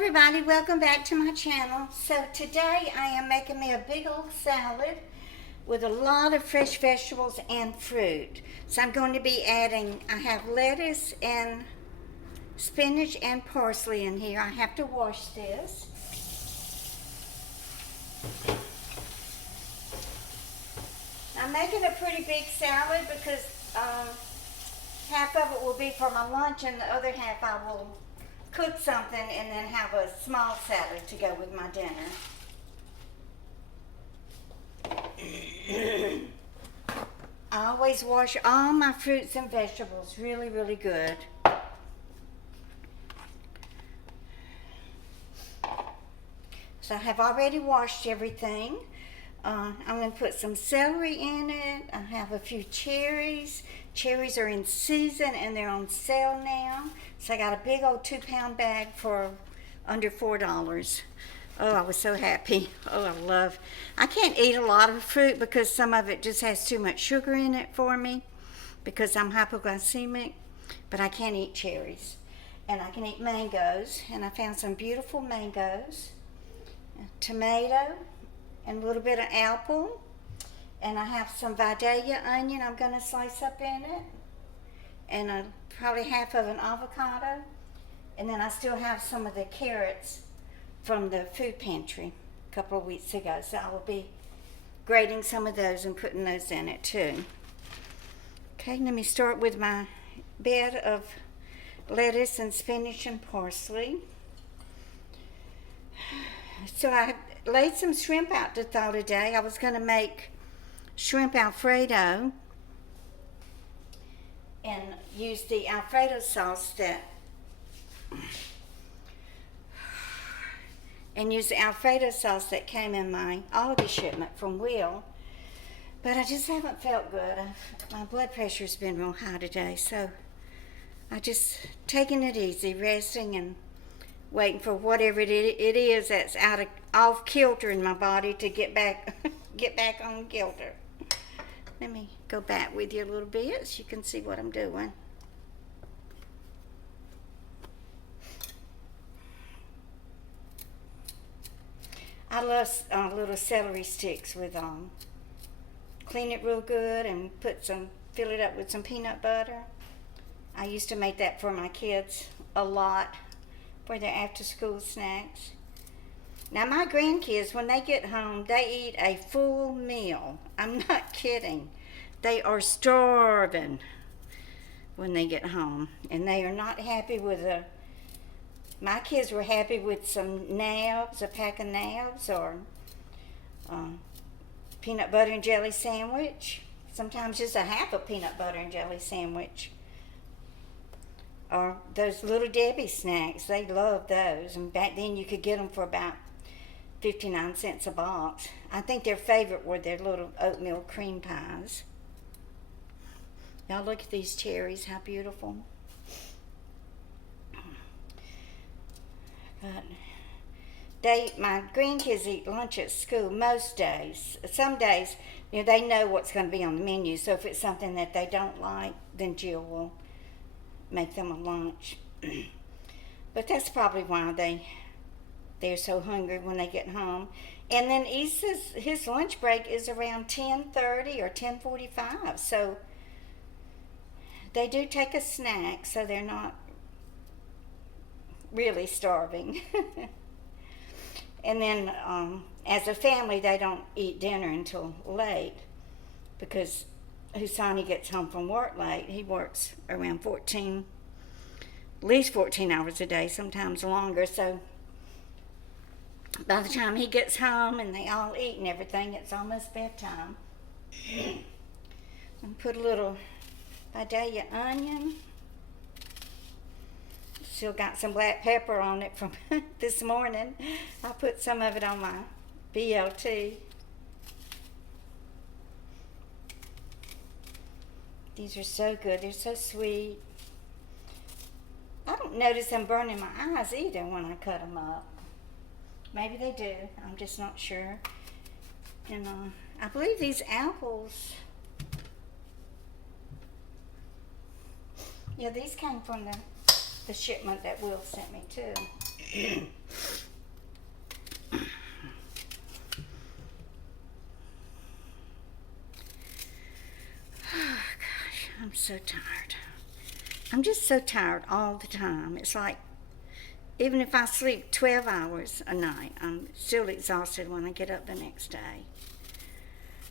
everybody, welcome back to my channel. So today I am making me a big old salad with a lot of fresh vegetables and fruit. So I'm going to be adding, I have lettuce and spinach and parsley in here. I have to wash this. I'm making a pretty big salad because half of it will be for my lunch and the other half I will cook something and then have a small salad to go with my dinner. I always wash all my fruits and vegetables really, really good. So I have already washed everything. I'm going to put some celery in it. I have a few cherries. Cherries are in season and they're on sale now. So I got a big old 2-pound bag for under $4. Oh, I was so happy. Oh, I can't eat a lot of fruit because some of it just has too much sugar in it for me because I'm hypoglycemic, but I can eat cherries. And I can eat mangoes, and I found some beautiful mangoes, tomato, and a little bit of apple. And I have some Vidalia onion I'm going to slice up in it, and probably half of an avocado. And then I still have some of the carrots from the food pantry a couple of weeks ago. So I will be grating some of those and putting those in it too. Okay, let me start with my bed of lettuce and spinach and parsley. So I laid some shrimp out to thaw today. I was going to make shrimp Alfredo and use the Alfredo sauce that came in my Aldi shipment from Will. But I just haven't felt good. My blood pressure's been real high today, so I just taking it easy, resting and waiting for whatever it is that's off kilter in my body to get back on kilter. Let me go back with you a little bit so you can see what I'm doing. I love little celery sticks with clean it real good and fill it up with some peanut butter. I used to make that for my kids a lot for their after school snacks. Now my grandkids, when they get home, they eat a full meal. I'm not kidding. They are starving when they get home, and they are not happy with my kids were happy with some nabs, a pack of nabs, or peanut butter and jelly sandwich. Sometimes just a half a peanut butter and jelly sandwich. Or those Little Debbie snacks, they love those. And back then you could get them for about 59 cents a box. I think their favorite were their little oatmeal cream pies. Y'all look at these cherries, how beautiful. But my grandkids eat lunch at school most days. Some days, they know what's going to be on the menu. So if it's something that they don't like, then Jill will make them a lunch. But that's probably why they're so hungry when they get home. And then his lunch break is around 10:30 or 10:45. So they do take a snack, so they're not really starving. And then as a family, they don't eat dinner until late because Husani gets home from work late. He works around at least 14 hours a day, sometimes longer. So by the time he gets home and they all eat and everything, it's almost bedtime. And put a little Vidalia onion. Still got some black pepper on it from this morning. I put some of it on my BLT. These are so good. They're so sweet. I don't notice them burning my eyes either when I cut them up. Maybe they do. I'm just not sure. And I believe these apples, these came from the shipment that Will sent me too. so tired. I'm just so tired all the time. It's like, even if I sleep 12 hours a night, I'm still exhausted when I get up the next day.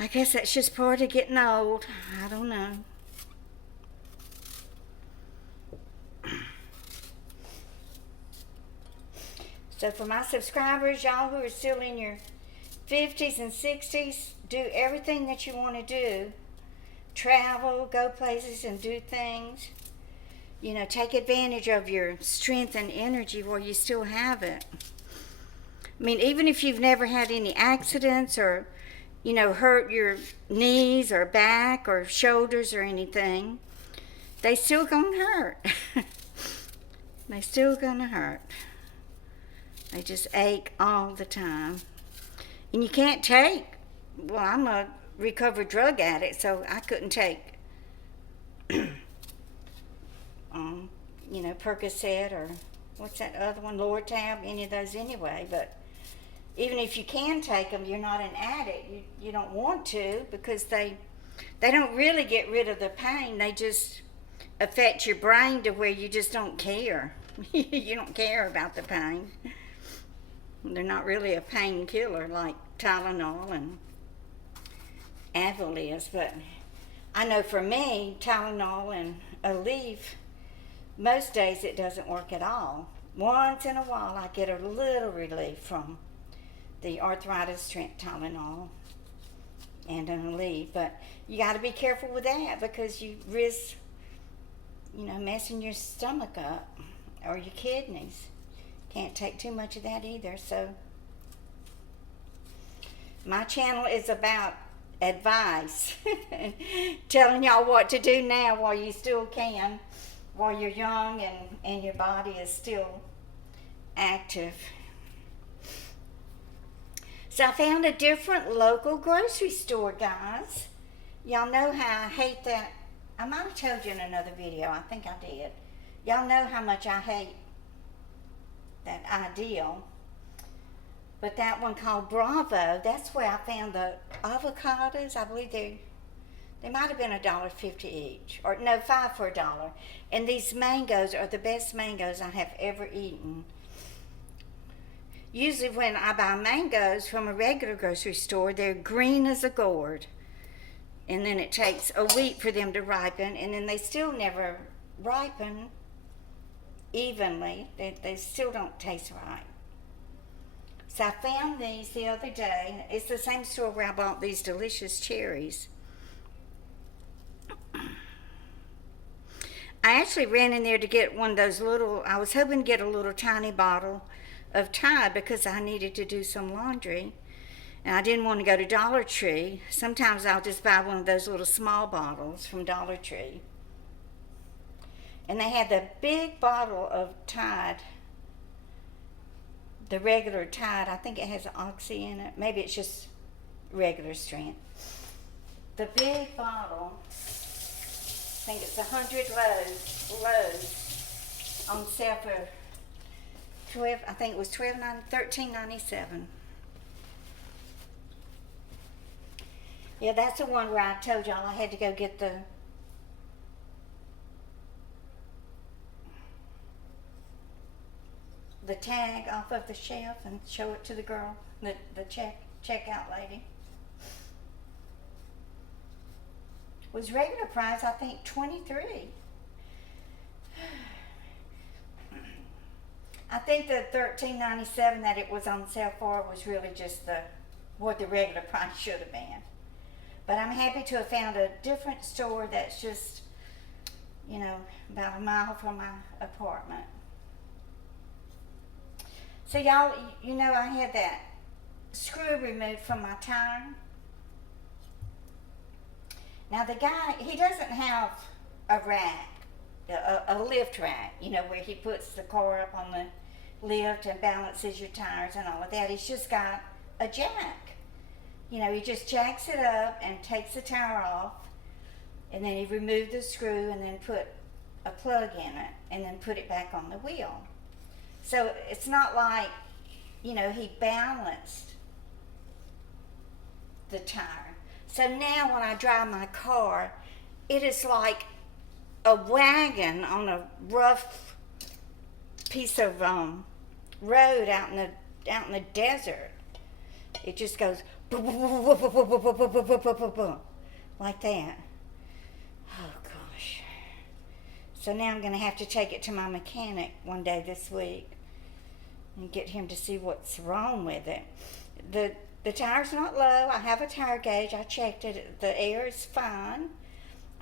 I guess that's just part of getting old. I don't know. So for my subscribers, y'all who are still in your 50s and 60s, do everything that you want to do. Travel, go places and do things. You know, take advantage of your strength and energy while you still have it. I mean, even if you've never had any accidents or, you know, hurt your knees or back or shoulders or anything, they still gonna hurt. They still gonna hurt. They just ache all the time. And you can't take, well, I'm a recovered drug addict, so I couldn't take, you know, Percocet or what's that other one, Lortab, any of those anyway. But even if you can take them, you're not an addict. You don't want to, because they don't really get rid of the pain. They just affect your brain to where you just don't care. You don't care about the pain. They're not really a painkiller like Tylenol and Advil is, but I know for me, Tylenol and Aleve, most days it doesn't work at all. Once in a while I get a little relief from the arthritis strength Tylenol and an Aleve, but you got to be careful with that, because you risk, you know, messing your stomach up or your kidneys. Can't take too much of that either. So my channel is about advice, telling y'all what to do now while you still can, while you're young and your body is still active. So I found a different local grocery store, guys. Y'all know how I hate that. I might have told you in another video. I think I did. Y'all know how much I hate that Ideal. But that one called Bravo, that's where I found the avocados. I believe they might have been $1.50 each, or no, 5 for $1. And these mangoes are the best mangoes I have ever eaten. Usually when I buy mangoes from a regular grocery store, they're green as a gourd. And then it takes a week for them to ripen, and then they still never ripen evenly. They still don't taste right. So I found these the other day. It's the same store where I bought these delicious cherries. I actually ran in there to get one of those little, I was hoping to get a little tiny bottle of Tide because I needed to do some laundry. And I didn't want to go to Dollar Tree. Sometimes I'll just buy one of those little small bottles from Dollar Tree. And they had the big bottle of Tide, the regular Tide. I think it has Oxy in it. Maybe it's just regular strength. The big bottle, I think it's 100 loads on sale for 12. I think it was $13.97. Yeah, that's the one where I told y'all I had to go get the tag off of the shelf and show it to the girl, the checkout lady. Was regular price, I think, $23. I think the $13.97 that it was on sale for was really just what the regular price should have been. But I'm happy to have found a different store that's just, you know, about a mile from my apartment. So y'all, you know, I had that screw removed from my tire. Now the guy, he doesn't have a rack, a lift rack, you know, where he puts the car up on the lift and balances your tires and all of that. He's just got a jack. You know, he just jacks it up and takes the tire off, and then he removed the screw and then put a plug in it and then put it back on the wheel. So it's not like, you know, he balanced the tire. So now when I drive my car, it is like a wagon on a rough piece of road out in the desert. It just goes like that. Oh gosh. So now I'm going to have to take it to my mechanic one day this week and get him to see what's wrong with it. The tire's not low. I have a tire gauge. I checked it. The air is fine.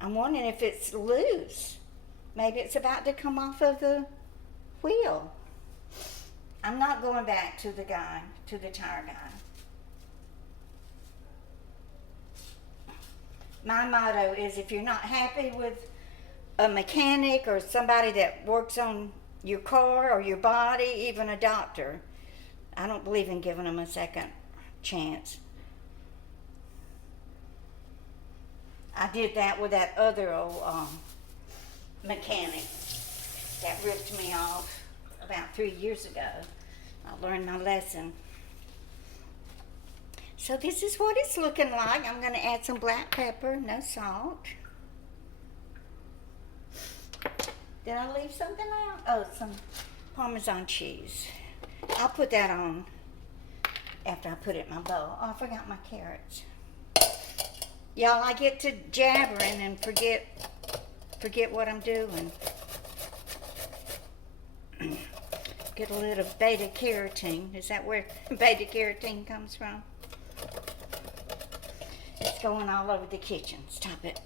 I'm wondering if it's loose. Maybe it's about to come off of the wheel. I'm not going back to the tire guy. My motto is, if you're not happy with a mechanic or somebody that works on your car or your body, even a doctor, I don't believe in giving them a second chance. I did that with that other old mechanic that ripped me off about 3 years ago. I learned my lesson. So this is what it's looking like. I'm going to add some black pepper, no salt. Did I leave something out? Oh, some Parmesan cheese. I'll put that on after I put it in my bowl. Oh, I forgot my carrots. Y'all, I get to jabbering and forget what I'm doing. Get a little beta carotene. Is that where beta carotene comes from? It's going all over the kitchen. Stop it.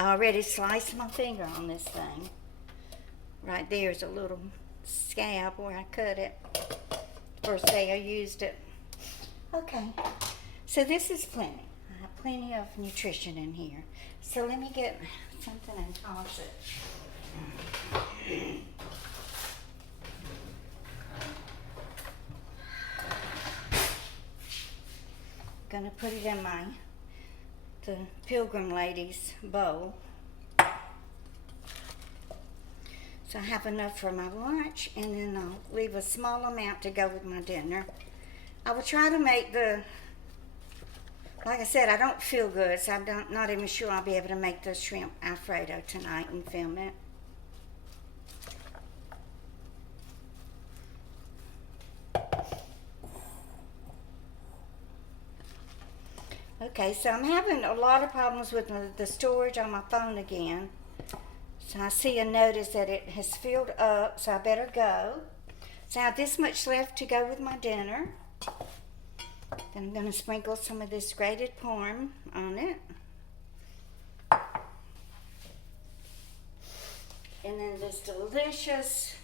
I already sliced my finger on this thing. Right there's a little scab where I cut it. First day I used it. Okay, so this is plenty. I have plenty of nutrition in here. So let me get something and toss it. Gonna put it in the Pilgrim Lady's bowl. So I have enough for my lunch, and then I'll leave a small amount to go with my dinner. I will try to make like I said, I don't feel good, so I'm not even sure I'll be able to make the shrimp Alfredo tonight and film it. Okay, so I'm having a lot of problems with the storage on my phone again. So I see a notice that it has filled up, so I better go. So I have this much left to go with my dinner. Then I'm going to sprinkle some of this grated parm on it. And then this delicious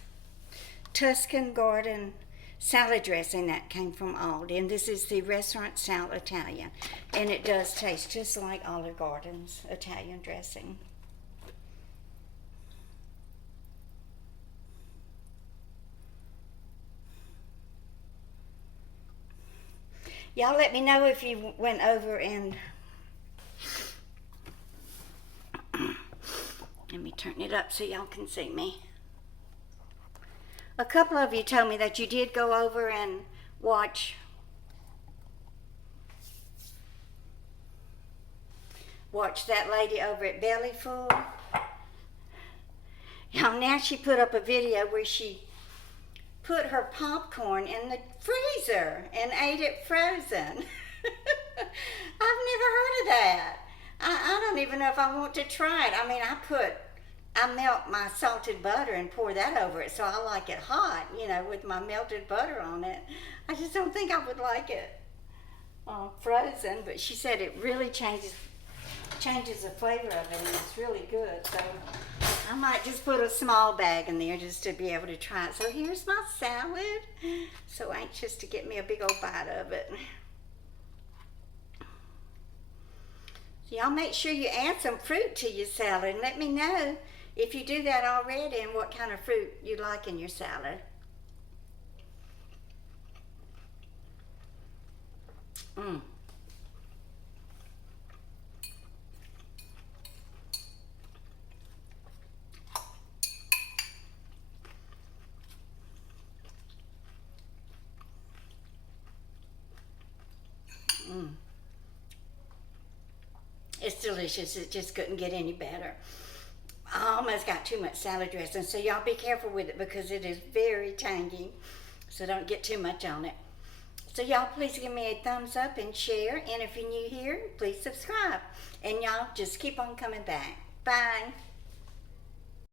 Tuscan Garden salad dressing that came from Aldi. And this is the Restaurant Style Italian. And it does taste just like Olive Garden's Italian dressing. Y'all let me know if you went over and let me turn it up so y'all can see me. A couple of you told me that you did go over and watch that lady over at Bellyful. Y'all, now she put up a video where she put her popcorn in the freezer and ate it frozen. I've never heard of that. I don't even know if I want to try it. I mean, I melt my salted butter and pour that over it, so I like it hot, with my melted butter on it. I just don't think I would like it frozen, but she said it really changes the flavor of it, and it's really good. So I might just put a small bag in there just to be able to try it. So here's my salad. So anxious to get me a big old bite of it. So y'all make sure you add some fruit to your salad, and let me know if you do that already and what kind of fruit you like in your salad. It's delicious. It just couldn't get any better. I almost got too much salad dressing, so y'all be careful with it because it is very tangy. So don't get too much on it. So y'all please give me a thumbs up and share. And if you're new here, please subscribe. And y'all just keep on coming back. Bye.